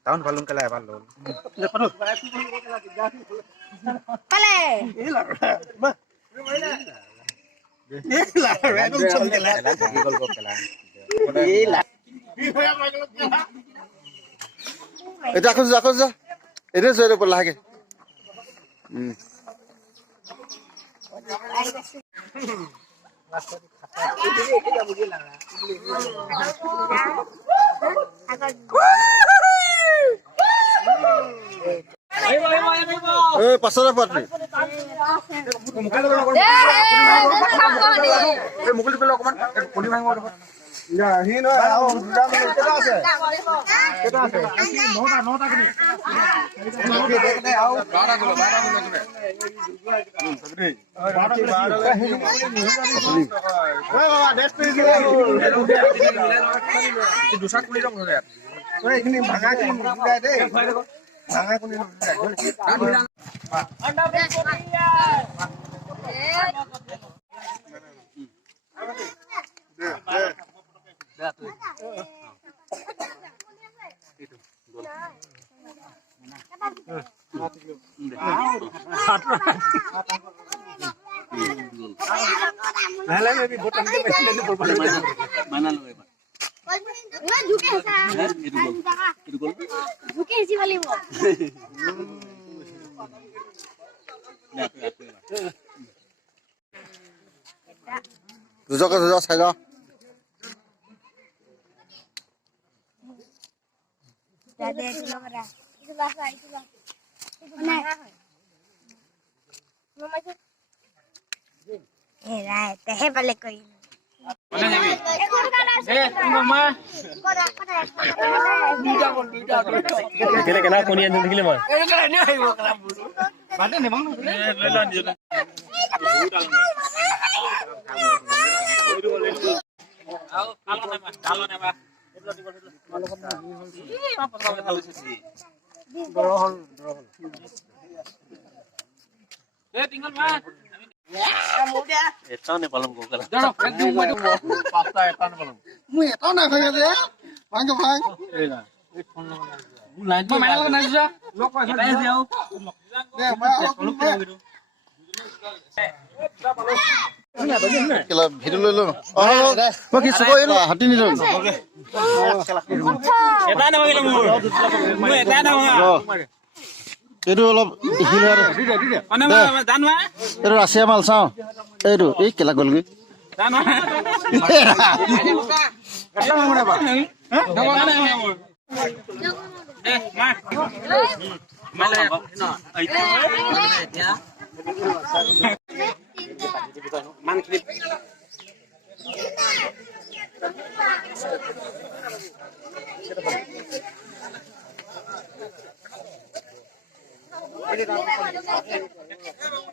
tahun balung kelai balung. Itu aku sudah. Ini sudah berlagi. Pasal apa ni? Mukul belok ke mana? Puni main mana? Ya, ini awak sudah kita ada. Kita ada. Nota kini. Awak 12 kilo kini. Bawa desperate itu dusan kuli dong lihat. Ini bangga kini muda deh. Bangga kuni muda. Anda berkopian. Mana lo Pak? Enggak juga sa. Itu gol. Bukan sih kali mo. Sudah saya. Ada itu nomornya. Itu bahasa itu bang. Itu mana? Mama itu. Right, teh balik ko yun. Mana ni? Mama. Kena kena kuni yang tinggi mah. Kena ni ayo kena bulu. Mana ni bang? Lelan je. Kalau nama. Dorong. Tinggal mah. Muda. Etan ni palam ko kala. Jano, kandu mo do. Pasta etan palam. Mu etan na kaya de. Bang. Ela. Bulan tu mana kena sudah? Lok apa dia jauh? Deh, mau. Kila video lo. Oh, bagi suko ini hati ni lo. Etan nama kita mu. Mu etan nama. Itu lo hilir. Mana dan mana? Itu Asia mal sao. Itu, kila gol ni. Dan mana? Etan mana pak? Nama mana yang mu? Mas. Mana? Itu. Ya. Man clip.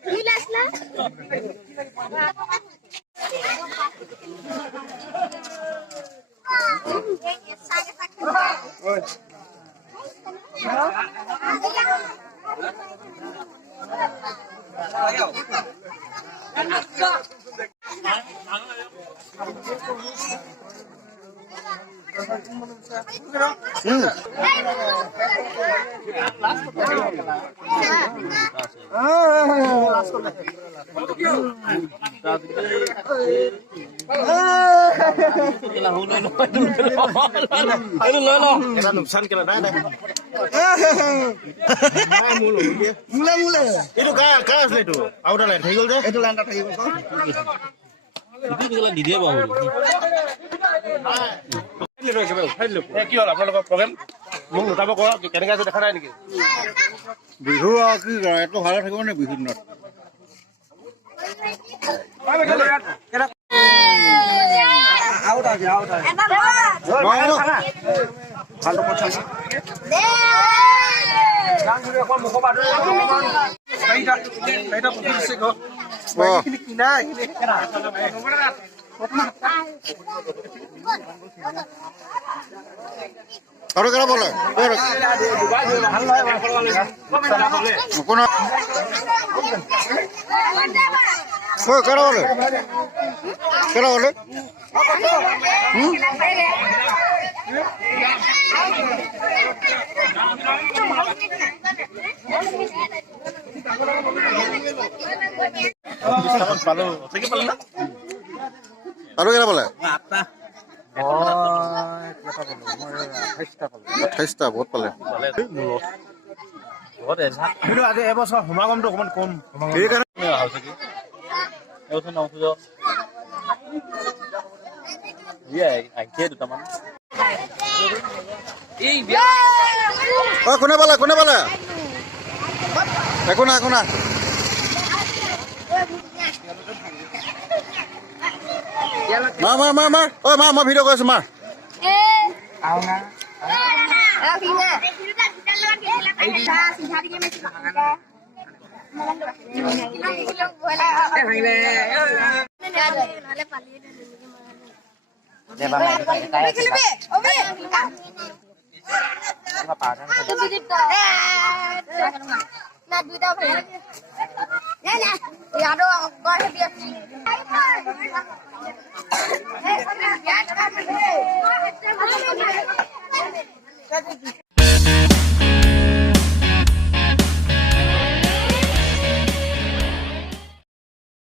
Bilas lah. Mula. Itu gas itu. Auto lain thai gol je. Itu lain thai gol ko. Itu kalau di dia bahu. কি হল আপোনালোকৰ programme মোক নোটাব ক কেনেকৈ আছে দেখা নাই নেকি বিহু কি এটো ভালো থাকিব নে বিহু দিনত ভালো কথা গান ধৰি অকল মুখ বাদ এইটা এইটা পুলিছে গো এইখিনি কিনা এইখিনি Kalau kira boleh. Kuna. Oh, kira boleh. Kira boleh. Kalau kira boleh. Haista বহুত পালে কিন্তু আজি এবছৰ সমাগমটো অকণমান কম কোনে পালে একো না মাৰ ঐ মাৰ মই ভিডিঅ' কৰিছো মাৰ Nah, duitnya apa ya? Ya, ada gua hebat sih.